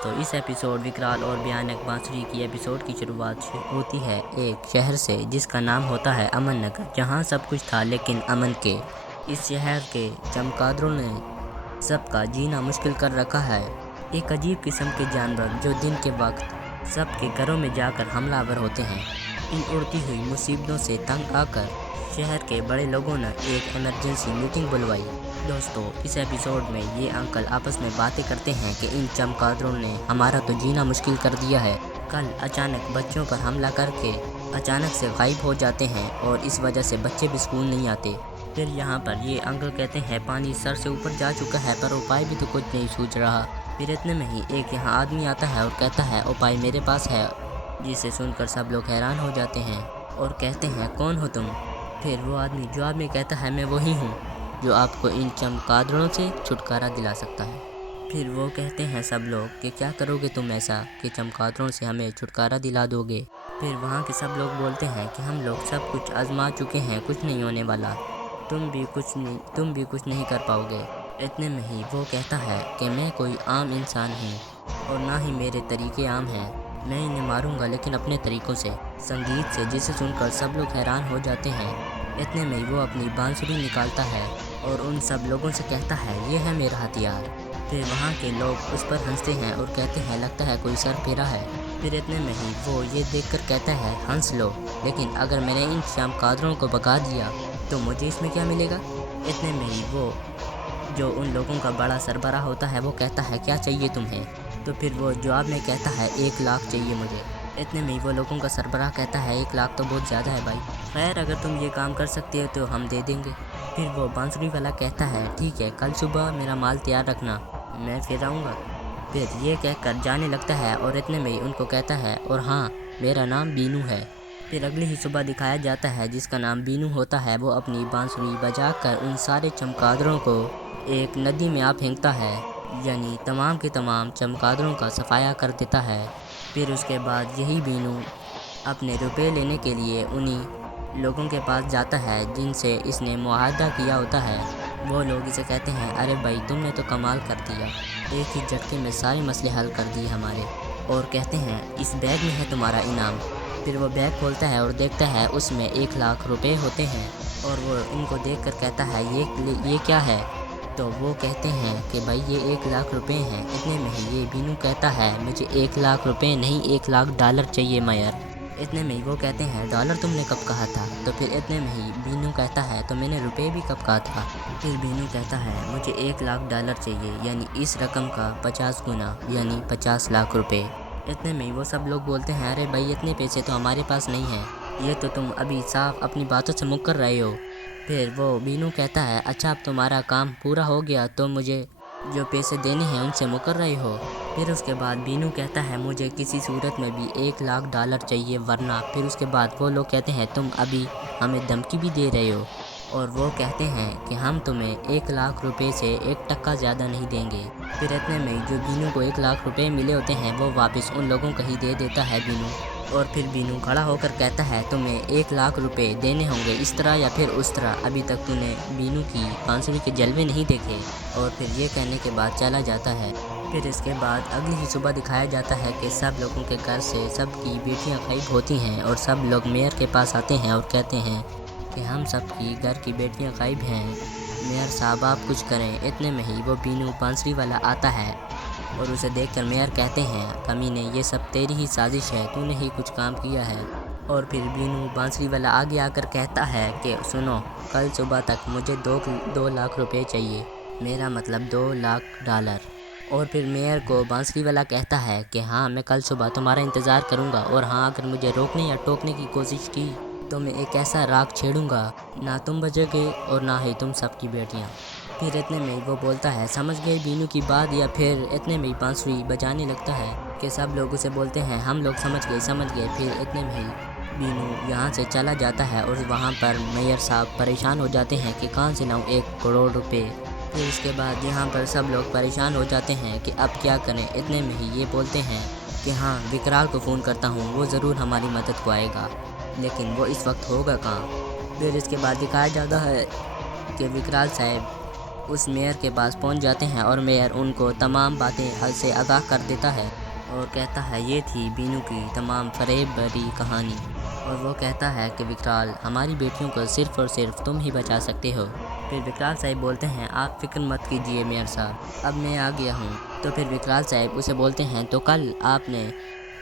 दोस्तों, इस एपिसोड विकराल और भयानक बांसुरी की एपिसोड की शुरुआत होती है एक शहर से जिसका नाम होता है अमन नगर, जहां सब कुछ था लेकिन अमन के। इस शहर के चमगादड़ों ने सबका जीना मुश्किल कर रखा है। एक अजीब किस्म के जानवर जो दिन के वक्त सबके घरों में जाकर हमलावर होते हैं। इन उड़ती हुई मुसीबतों से तंग आकर शहर के बड़े लोगों ने एक इमरजेंसी मीटिंग बुलवाई। दोस्तों, इस एपिसोड में ये अंकल आपस में बातें करते हैं कि इन चमगादड़ों ने हमारा तो जीना मुश्किल कर दिया है। कल अचानक बच्चों पर हमला करके अचानक से गायब हो जाते हैं और इस वजह से बच्चे भी स्कूल नहीं आते। फिर यहाँ पर ये अंकल कहते हैं पानी सर से ऊपर जा चुका है पर उपाय भी तो कुछ नहीं सूझ रहा। फिर इतने में ही एक यहाँ आदमी आता है और कहता है उपाय मेरे पास है, जिसे सुनकर सब लोग हैरान हो जाते हैं और कहते हैं कौन हो तुम। फिर वो आदमी जवाब में कहता है मैं वही हूँ जो आपको इन चमगादड़ों से छुटकारा दिला सकता है। फिर वो कहते हैं सब लोग कि क्या करोगे तुम ऐसा कि चमगादड़ों से हमें छुटकारा दिला दोगे। फिर वहाँ के सब लोग बोलते हैं कि हम लोग सब कुछ आजमा चुके हैं, कुछ नहीं होने वाला, तुम भी कुछ नहीं कर पाओगे। इतने में ही वो कहता है कि मैं कोई आम इंसान हूँ और ना ही मेरे तरीके आम हैं, मैं इन्हें मारूंगा लेकिन अपने तरीक़ों से, संगीत से, जिसे सुनकर सब लोग हैरान हो जाते हैं। इतने में वो अपनी बांसुरी निकालता है और उन सब लोगों से कहता है ये है मेरा हथियार। फिर वहाँ के लोग उस पर हंसते हैं और कहते हैं लगता है कोई सर फेरा है। फिर इतने में ही वो ये देखकर कहता है हंस लो, लेकिन अगर मैंने इन चमगादड़ों को भगा दिया तो मुझे इसमें क्या मिलेगा। इतने में ही वो जो उन लोगों का बड़ा सरबराह होता है वो कहता है क्या चाहिए तुम्हें। तो फिर वो जवाब में कहता है 1 लाख चाहिए मुझे। इतने में ही वो लोगों का सरबराह कहता है 1 लाख तो बहुत ज़्यादा है भाई, खैर अगर तुम ये काम कर सकते हो तो हम दे देंगे। फिर वो बांसुरी वाला कहता है ठीक है, कल सुबह मेरा माल तैयार रखना, मैं फिर आऊँगा। फिर ये कहकर जाने लगता है और इतने में ही उनको कहता है और हाँ, मेरा नाम बीनू है। फिर अगली ही सुबह दिखाया जाता है जिसका नाम बीनू होता है वो अपनी बांसुरी बजाकर उन सारे चमगादड़ों को एक नदी में आ फेंकता है, यानी तमाम के तमाम चमगादड़ों का सफाया कर देता है। फिर उसके बाद यही बीनू अपने रुपए लेने के लिए उन्हीं लोगों के पास जाता है जिनसे इसने मुआहदा किया होता है। वो लोग इसे कहते हैं अरे भाई तुमने तो कमाल कर दिया, एक ही झटके में सारे मसले हल कर दिए हमारे, और कहते हैं इस बैग में है तुम्हारा इनाम। फिर वो बैग खोलता है और देखता है उसमें 1 लाख रुपए होते हैं और वो इनको देखकर कहता है ये क्या है। तो वो कहते हैं कि भाई ये 1 लाख रुपए हैं। इतने में ही ये बीनू कहता है मुझे 1 लाख रुपए नहीं 1 लाख डॉलर चाहिए मायर। इतने में ही वो कहते हैं डॉलर तुमने कब कहा था। तो फिर इतने में ही बीनू कहता है तो मैंने रुपए भी कब कहा था। फिर बीनू कहता है मुझे 1 लाख डॉलर चाहिए, यानी इस रकम का 50 गुना, यानी 50 लाख रुपए। इतने में ही वो सब लोग बोलते हैं अरे भाई इतने पैसे तो हमारे पास नहीं हैं, ये तो तुम अभी साफ अपनी बातों से मुकर रहे हो। फिर वो बीनू कहता है अच्छा अब तुम्हारा काम पूरा हो गया तो मुझे जो पैसे देने हैं उनसे मुकर रहे हो। फिर उसके बाद बीनू कहता है मुझे किसी सूरत में भी 1 लाख डॉलर चाहिए वरना। फिर उसके बाद वो लोग कहते हैं तुम अभी हमें धमकी भी दे रहे हो, और वो कहते हैं कि हम तुम्हें 1 लाख रुपए से 1 टक्का ज़्यादा नहीं देंगे। फिर इतने में जो बीनू को 1 लाख रुपए मिले होते हैं वो वापस उन लोगों को ही दे देता है बीनू। और फिर बीनू खड़ा होकर कहता है तुम्हें 1 लाख रुपए देने होंगे इस तरह या फिर उस तरह, अभी तक तूने बीनू की बांसुरी के जलवे नहीं देखे। और फिर ये कहने के बाद चला जाता है। फिर इसके बाद अगली ही सुबह दिखाया जाता है कि सब लोगों के घर से सबकी बेटियां गायब होती हैं और सब लोग मेयर के पास आते हैं और कहते हैं कि हम सबकी घर की बेटियां गायब हैं, मेयर साहब आप कुछ करें। इतने में ही वो बीनू बांसुरी वाला आता है और उसे देखकर मेयर कहते हैं कमीने ये सब तेरी ही साजिश है, तूने ही कुछ काम किया है। और फिर बीनू बांसुरी वाला आगे आकर कहता है कि सुनो, कल सुबह तक मुझे 2 लाख रुपए चाहिए, मेरा मतलब 2 लाख डॉलर। और फिर मेयर को बांसुरी वाला कहता है कि हाँ मैं कल सुबह तुम्हारा इंतज़ार करूँगा, और हाँ अगर मुझे रोकने या टोकने की कोशिश की तो मैं एक ऐसा राग छेड़ूंगा, ना तुम बचोगे और ना ही तुम सबकी बेटियाँ। फिर इतने में ही वो बोलता है समझ गए बीनू की बात, या फिर इतने में ही बांसुरी बजाने लगता है कि सब लोग उसे बोलते हैं हम लोग समझ गए। फिर इतने में ही बीनू यहाँ से चला जाता है और वहाँ पर मेयर साहब परेशान हो जाते हैं कि कहाँ से लाऊं 1 करोड़ रुपए। फिर इसके बाद यहाँ पर सब लोग परेशान हो जाते हैं कि अब क्या करें। इतने में ही ये बोलते हैं कि हाँ विकराल को फ़ोन करता हूँ, वो ज़रूर हमारी मदद को आएगा, लेकिन वो इस वक्त होगा कहाँ। फिर इसके बाद दिखाया जाता है कि विकराल साहब उस मेयर के पास पहुंच जाते हैं और मेयर उनको तमाम बातें से आगाह कर देता है और कहता है ये थी बीनू की तमाम फरेब भरी कहानी। और वो कहता है कि विकराल, हमारी बेटियों को सिर्फ़ और सिर्फ तुम ही बचा सकते हो। फिर विकराल साहब बोलते हैं आप फ़िक्र मत कीजिए मेयर साहब, अब मैं आ गया हूँ। तो फिर विकराल साहब उसे बोलते हैं तो कल आपने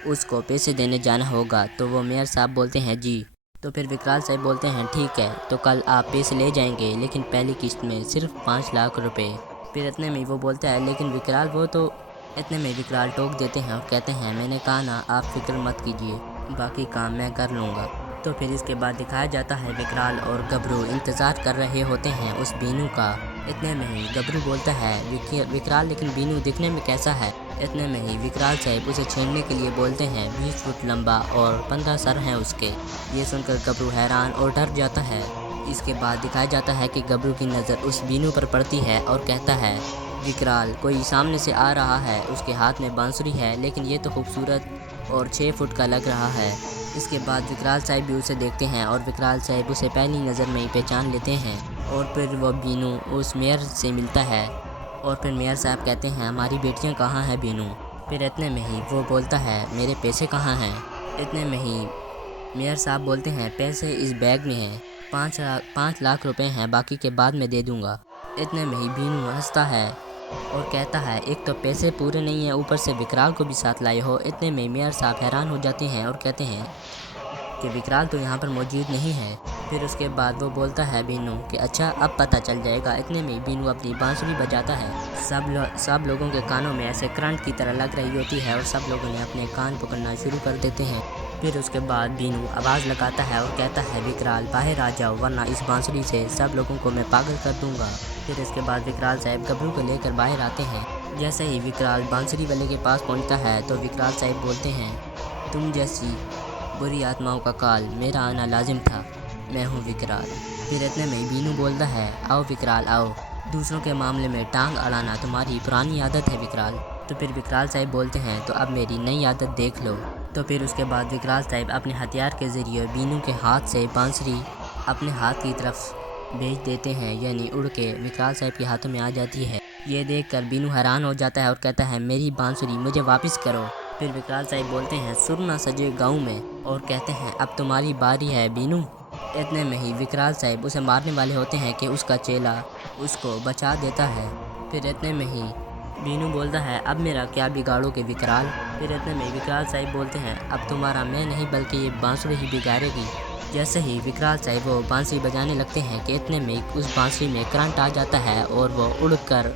उसको पैसे देने जाना होगा। तो वो मेयर साहब बोलते हैं जी। तो फिर विकराल साहब बोलते हैं ठीक है, तो कल आप पैसे ले जाएंगे, लेकिन पहली किस्त में सिर्फ 5 लाख रुपए। फिर इतने में वो बोलता है लेकिन विकराल वो तो इतने में विकराल टोक देते हैं और कहते हैं मैंने कहा ना आप फिक्र मत कीजिए, बाकी काम मैं कर लूँगा। तो फिर इसके बाद दिखाया जाता है विकराल और गबरू इंतज़ार कर रहे होते हैं उस बीनू का। इतने में ही गबरू बोलता है विकराल लेकिन बीनू दिखने में कैसा है। इतने में ही विकराल साहब उसे छीनने के लिए बोलते हैं 20 फुट लंबा और 15 सर हैं उसके। ये सुनकर गबरू हैरान और डर जाता है। इसके बाद दिखाया जाता है कि गबरू की नज़र उस बीनू पर पड़ती है और कहता है विकराल कोई सामने से आ रहा है, उसके हाथ में बांसुरी है, लेकिन ये तो खूबसूरत और 6 फुट का लग रहा है। इसके बाद विकराल साहब भी उसे देखते हैं और विकराल साहब उसे पहली नज़र में ही पहचान लेते हैं। और फिर वह बीनू उस मेयर से मिलता है और फिर मेयर साहब कहते हैं हमारी बेटियां कहाँ हैं बीनू। फिर इतने में ही वो बोलता है मेरे पैसे कहाँ हैं। इतने में ही मेयर साहब बोलते हैं पैसे इस बैग में हैं, 5 लाख रुपए हैं, बाकी के बाद में दे दूँगा। इतने में ही बीनू हंसता है और कहता है एक तो पैसे पूरे नहीं हैं, ऊपर से विकराल को भी साथ लाए हो। इतने में मेयर साहब हैरान हो जाते हैं और कहते हैं कि विकराल तो यहाँ पर मौजूद नहीं है। फिर उसके बाद वो बोलता है बीनू कि अच्छा अब पता चल जाएगा। इतने में बीनू अपनी बांसुरी बजाता है। सब लोगों के कानों में ऐसे करंट की तरह लग रही होती है और सब लोगों ने अपने कान पकड़ना शुरू कर देते हैं। फिर उसके बाद बीनू आवाज़ लगाता है और कहता है विकराल बाहर आ जाओ, वरना इस बांसुरी से सब लोगों को मैं पागल कर दूंगा। फिर इसके बाद विकराल साहब गबरू को लेकर बाहर आते हैं। जैसे ही विकराल बांसुरी वाले के पास पहुंचता है तो विकराल साहब बोलते हैं तुम जैसी बुरी आत्माओं का काल मेरा आना लाजिम था, मैं हूँ विकराल। फिर इतने में बीनू बोलता है आओ विकराल आओ, दूसरों के मामले में टांग अड़ाना तुम्हारी पुरानी आदत है विकराल। तो फिर विकराल साहब बोलते हैं तो अब मेरी नई आदत देख लो। तो फिर उसके बाद विकराल साहब अपने हथियार के ज़रिए बीनू के हाथ से बांसुरी अपने हाथ की तरफ भेज देते हैं, यानी उड़ के विकराल साहब के हाथों में आ जाती है। ये देखकर बीनू हैरान हो जाता है और कहता है मेरी बांसुरी मुझे वापस करो। फिर विकराल साहब बोलते हैं सुर ना सजे गाँव में और कहते हैं अब तुम्हारी बारी है बीनू। इतने में ही विकराल साहब उसे मारने वाले होते हैं कि उसका चेला उसको बचा देता है। फिर इतने में ही बीनू बोलता है अब मेरा क्या बिगाड़ोगे विकराल। फिर इतने में विकराल साहब बोलते हैं अब तुम्हारा मैं नहीं बल्कि ये बांसुरी ही बिगाड़ेगी। जैसे ही विकराल साहब वो बांसुरी बजाने लगते हैं कि इतने में उस बांसुरी में करंट आ जाता है और वो उड़कर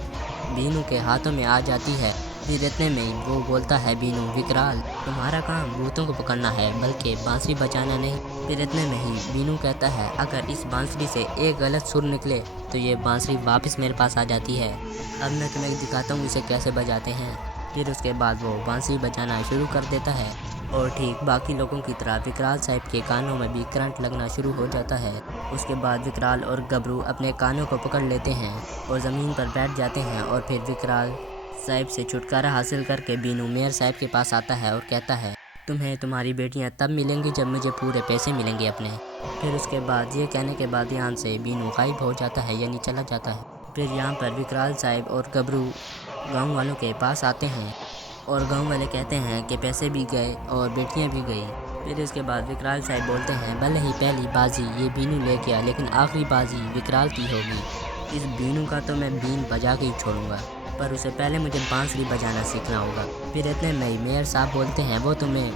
बीनू के हाथों में आ जाती है। फिर इतने में वो बोलता है बीनू विकराल तुम्हारा काम भूतों को पकड़ना है, बल्कि बांसुरी बजाना नहीं। फिर इतने में ही बीनू कहता है अगर इस बांसुरी से एक गलत सुर निकले तो ये बांसुरी वापस मेरे पास आ जाती है। अब मैं तुम्हें दिखाता हूँ इसे कैसे बजाते हैं। फिर उसके बाद वो बांसुरी बजाना शुरू कर देता है और ठीक बाकी लोगों की तरह विकराल साहब के कानों में भी करंट लगना शुरू हो जाता है। उसके बाद विकराल और गबरू अपने कानों को पकड़ लेते हैं और ज़मीन पर बैठ जाते हैं। और फिर विकराल साहब से छुटकारा हासिल करके बीनू मेयर साहब के पास आता है और कहता है तुम्हें तुम्हारी बेटियां तब मिलेंगी जब मुझे पूरे पैसे मिलेंगे अपने। फिर उसके बाद ये कहने के बाद यहाँ से बीनू गायब हो जाता है, यानी चला जाता है। फिर यहाँ पर विकराल साहब और गबरू गांव वालों के पास आते हैं और गांव वाले कहते हैं कि पैसे भी गए और बेटियां भी गई। फिर इसके बाद विकराल साहब बोलते हैं भले ही पहली बाजी ये बीनू ले गया, लेकिन आखिरी बाजी विकराल की होगी। इस बीनू का तो मैं बीन बजा के ही छोड़ूंगा, पर उससे पहले मुझे बांसुरी बजाना सीखना होगा। फिर इतने में मेयर साहब बोलते हैं वो तुम्हें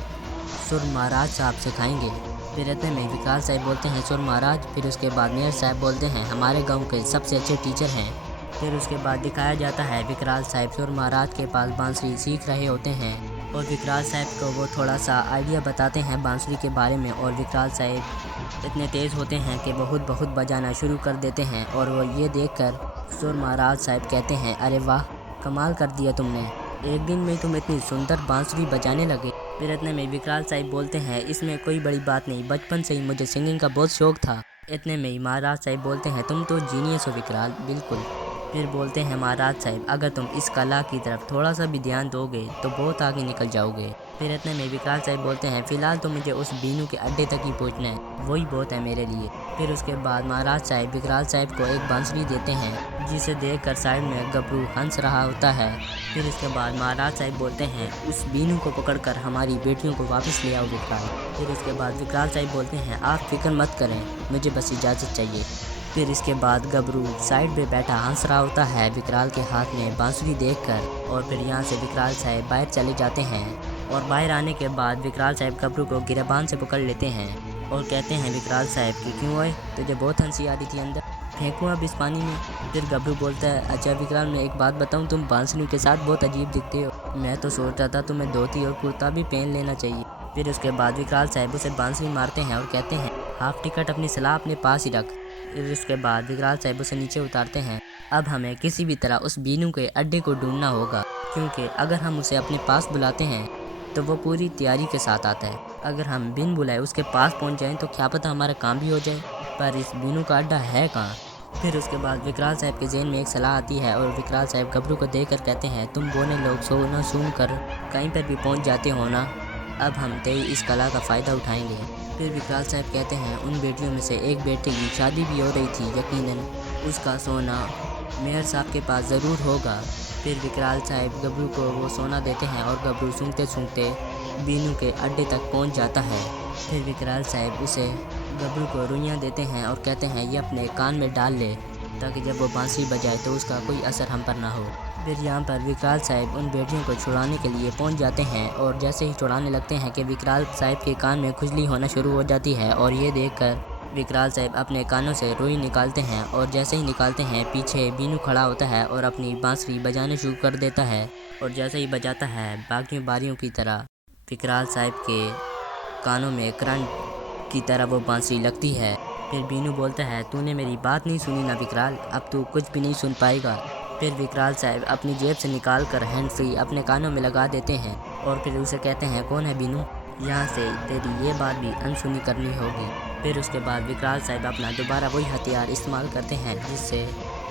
सुर महाराज साहब सिखाएंगे। फिर इतने में विकराल साहब बोलते हैं सुर महाराज। फिर उसके बाद मेयर साहब बोलते हैं हमारे गांव के सबसे अच्छे टीचर हैं। फिर उसके बाद दिखाया जाता है विकराल साहब सुर महाराज के पास बांसुरी सीख रहे होते हैं और विकराल साहब को वो थोड़ा सा आइडिया बताते हैं बांसुरी के बारे में। और विकराल साहब इतने तेज़ होते हैं कि बहुत बजाना शुरू कर देते हैं और वो ये देखकर सुर महाराज साहब कहते हैं अरे वाह कमाल कर दिया तुमने, एक दिन में तुम इतनी सुंदर बांसुरी बजाने लगे। फिर इतने में विकराल साहब बोलते हैं इसमें कोई बड़ी बात नहीं, बचपन से ही मुझे सिंगिंग का बहुत शौक था। इतने में ही महाराज साहब बोलते हैं तुम तो जीनियस हो विकराल, बिल्कुल। फिर बोलते हैं महाराज साहब अगर तुम इस कला की तरफ थोड़ा सा भी ध्यान दोगे तो बहुत आगे निकल जाओगे। फिर इतने में विकराल साहब बोलते हैं फ़िलहाल तो मुझे उस बीनू के अड्डे तक ही पहुंचना है, वही बहुत है मेरे लिए। फिर उसके बाद महाराज साहब विकराल साहब को एक बांसुरी देते हैं जिसे देखकर साइड में गबरू हंस रहा होता है। फिर इसके बाद महाराज साहब बोलते हैं, उस बीनू को पकड़कर हमारी बेटियों को वापस ले आओ विकराल। फिर इसके बाद विकराल साहब बोलते हैं, आप फिक्र मत करें, मुझे बस इजाज़त चाहिए। फिर इसके बाद गबरू साइड पे बैठा हंस रहा होता है विकराल के हाथ में बांसुरी देखकर। और फिर यहाँ से विकराल साहब बाहर चले जाते हैं। और बाहर आने के बाद विकराल साहब गबरू को गिरबान से पकड़ लेते हैं और कहते हैं विकराल साहब कि क्यों आए, तुझे बहुत हंसी आ रही थी अंदर, फेंकूँ अब इस पानी में। फिर गबरू बोलता है, अच्छा विकराल मैं एक बात बताऊं, तुम बांसुरी के साथ बहुत अजीब दिखते हो, मैं तो सोच रहा था तुम्हें धोती और कुर्ता भी पहन लेना चाहिए। फिर उसके बाद विकराल साहब उसे बांसुरी मारते हैं और कहते हैं, हाफ टिकट अपनी सलाह अपने पास ही रख। फिर उसके बाद विकराल साहब उसे नीचे उतारते हैं। अब हमें किसी भी तरह उस बीनू के अड्डे को ढूंढना होगा, क्योंकि अगर हम उसे अपने पास बुलाते हैं तो वो पूरी तैयारी के साथ आता है। अगर हम बिन बुलाए उसके पास पहुंच जाएं तो क्या पता हमारा काम भी हो जाए, पर इस बीनू का अड्डा है कहाँ। फिर उसके बाद विकराल साहब के ज़हन में एक सलाह आती है और विकराल साहब गबरू को देखकर कहते हैं, तुम बोने लोग सोना सूंघ कर कहीं पर भी पहुंच जाते हो ना, अब हम तेरी इस कला का फ़ायदा उठाएंगे। फिर विकराल साहब कहते हैं, उन बेटियों में से एक बेटे की शादी भी हो रही थी, यकीनन उसका सोना मेयर साहब के पास ज़रूर होगा। फिर विकराल साहब गबरू को वो सोना देते हैं और गबरू सूंघते सूंघते बीनू के अड्डे तक पहुंच जाता है। फिर विकराल साहब उसे गबरू को रुइयाँ देते हैं और कहते हैं, ये अपने कान में डाल ले ताकि जब वो बांसुरी बजाए तो उसका कोई असर हम पर ना हो। फिर यहाँ पर विकराल साहब उन बेटियों को छुड़ाने के लिए पहुँच जाते हैं और जैसे ही छुड़ाने लगते हैं कि विकराल साहब के कान में खुजली होना शुरू हो जाती है। और ये देखकर विकराल साहब अपने कानों से रुई निकालते हैं और जैसे ही निकालते हैं पीछे बीनू खड़ा होता है और अपनी बांसुरी बजाने शुरू कर देता है। और जैसे ही बजाता है बाकी बारियों की तरह विकराल साहब के कानों में करंट की तरह वो बांसुरी लगती है। फिर बीनू बोलता है, तूने मेरी बात नहीं सुनी ना विकराल, अब तू कुछ भी नहीं सुन पाएगा। फिर विकराल साहब अपनी जेब से निकाल कर हैंड फ्री अपने कानों में लगा देते हैं और फिर उसे कहते हैं, कौन है बीनू, यहाँ से तेरी ये बात भी अनसुनी करनी होगी। फिर उसके बाद विकराल साहब अपना दोबारा वही हथियार इस्तेमाल करते हैं जिससे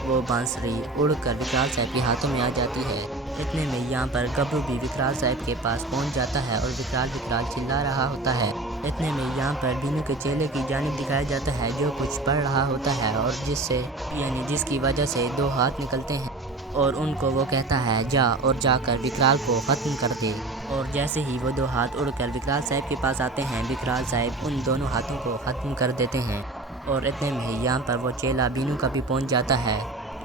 वो बांसुरी उड़कर विकराल साहब के हाथों में आ जाती है। इतने में यहाँ पर गबरू भी विकराल साहब के पास पहुँच जाता है और विकराल चिल्ला रहा होता है। इतने में यहाँ पर बीनू के चेले की जानिब दिखाया जाता है जो कुछ पढ़ रहा होता है और जिसकी वजह से दो हाथ निकलते हैं और उनको वो कहता है, जा और जाकर विकराल को ख़त्म कर दे। और जैसे ही वो दो हाथ उड़कर विकराल साहब के पास आते हैं विकराल साहब उन दोनों हाथों को ख़त्म कर देते हैं। और इतने में यहाँ पर वो चेला बीनू का भी पहुँच जाता है।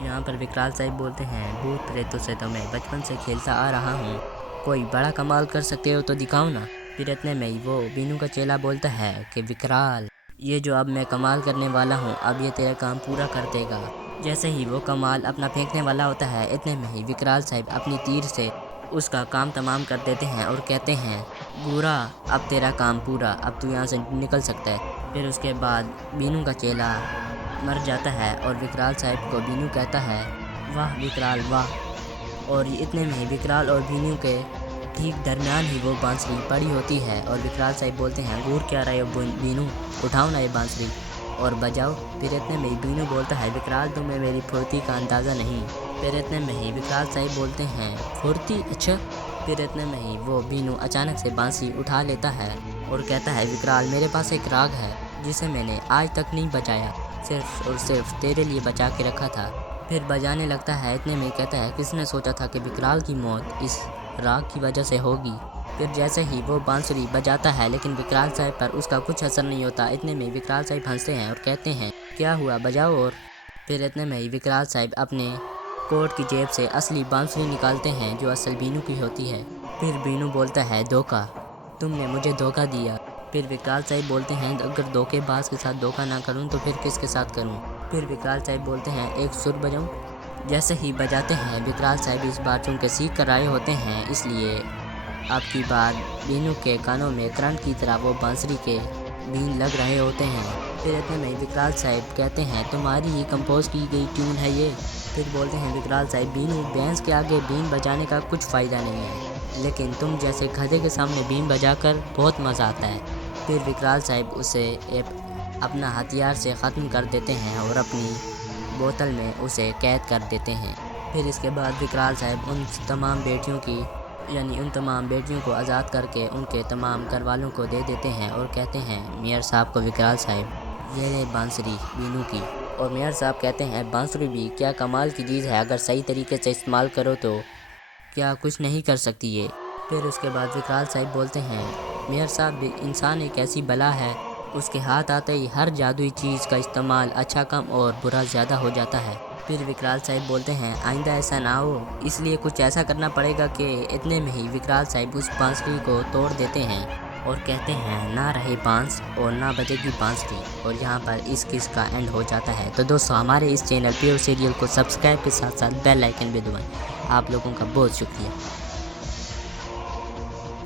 यहाँ पर विकराल साहब बोलते हैं, भूत प्रेतों से तो मैं बचपन से खेलता आ रहा हूँ, कोई बड़ा कमाल कर सकते हो तो दिखाओ ना। फिर इतने में ही वो बीनू का चेला बोलता है कि विकराल, ये जो अब मैं कमाल करने वाला हूँ अब ये तेरा काम पूरा कर देगा। जैसे ही वो कमाल अपना फेंकने वाला होता है इतने में ही विकराल साहब अपनी तीर से उसका काम तमाम कर देते हैं और कहते हैं, बुरा अब तेरा काम पूरा, अब तू यहाँ से निकल सकता है। फिर उसके बाद बीनू का चेला मर जाता है और विकराल साहब को बीनू कहता है, वाह विकराल वाह। और इतने में ही विकराल और बीनू के ठीक दरमियान ही वो बांसुरी पड़ी होती है और विकराल साहब बोलते हैं, घूर क्या रहे हो बीनू, उठाओ ना ये बांसुरी और बजाओ। फिर इतने में ही बीनू बोलता है, विकराल तुम्हें मेरी फुर्ती का अंदाज़ा नहीं। फिर इतने में ही विकराल साहब बोलते हैं, फुर्ती, अच्छा। फिर इतने में ही वो बीनू अचानक से बांसुरी उठा लेता है और कहता है, विकराल मेरे पास एक राग है जिसे मैंने आज तक नहीं बजाया, सिर्फ और सिर्फ तेरे लिए बचा के रखा था। फिर बजाने लगता है। इतने में कहता है, किसने सोचा था कि विकराल की मौत इस राग की वजह से होगी। फिर जैसे ही वो बांसुरी बजाता है लेकिन विकराल साहब पर उसका कुछ असर नहीं होता। इतने में विकराल साहब हंसते हैं और कहते हैं, क्या हुआ, बजाओ। और फिर इतने में ही विकराल साहब अपने कोट की जेब से असली बांसुरी निकालते हैं जो असल बीनू की होती है। फिर बीनू बोलता है, धोखा, तुमने मुझे धोखा दिया। फिर विकराल साहब बोलते हैं, अगर धोखेबाज के साथ धोखा ना करूं तो फिर किसके साथ करूं। फिर विकराल साहब बोलते हैं, एक सुर बजाऊं। जैसे ही बजाते हैं विकराल साहब इस बार चूँकि सीख कर आए होते हैं इसलिए आपकी बात बीनू के कानों में करंट की तरह वो बांसुरी के बीन लग रहे होते हैं। फिर इतने में विकराल साहब कहते हैं, तुम्हारी ही कंपोज की गई ट्यून है ये। फिर बोलते हैं विकराल साहब, बीनू, भैंस के आगे बीन बजाने का कुछ फ़ायदा नहीं है, लेकिन तुम जैसे गधे के सामने बीन बजाकर बहुत मज़ा आता है। फिर विकराल साहब उसे अपना हथियार से ख़त्म कर देते हैं और अपनी बोतल में उसे कैद कर देते हैं। फिर इसके बाद विकराल साहब उन तमाम बेटियों को आज़ाद करके उनके तमाम घर वालों को दे देते हैं और कहते हैं, मियाँ साहब को विकराल साहब ये रही बांसुरी बीनू की। और मेयर साहब कहते हैं बांसुरी भी क्या कमाल की चीज़ है, अगर सही तरीके से इस्तेमाल करो तो क्या कुछ नहीं कर सकती ये। फिर उसके बाद विकराल साहब बोलते हैं मेयर साहब भी इंसान एक ऐसी बला है, उसके हाथ आते ही हर जादुई चीज़ का इस्तेमाल अच्छा कम और बुरा ज़्यादा हो जाता है। फिर विकराल साहब बोलते हैं आइंदा ऐसा ना हो, इसलिए कुछ ऐसा करना पड़ेगा कि इतने में ही विकराल साहब उस बांसुरी को तोड़ देते हैं और कहते हैं ना रहे बांस और ना बजेगी बांसुरी। और यहाँ पर इस किस का एंड हो जाता है। तो दोस्तों हमारे इस चैनल प्योर सीरियल को सब्सक्राइब के साथ साथ बेल आइकन भी दबाएं। आप लोगों का बहुत शुक्रिया।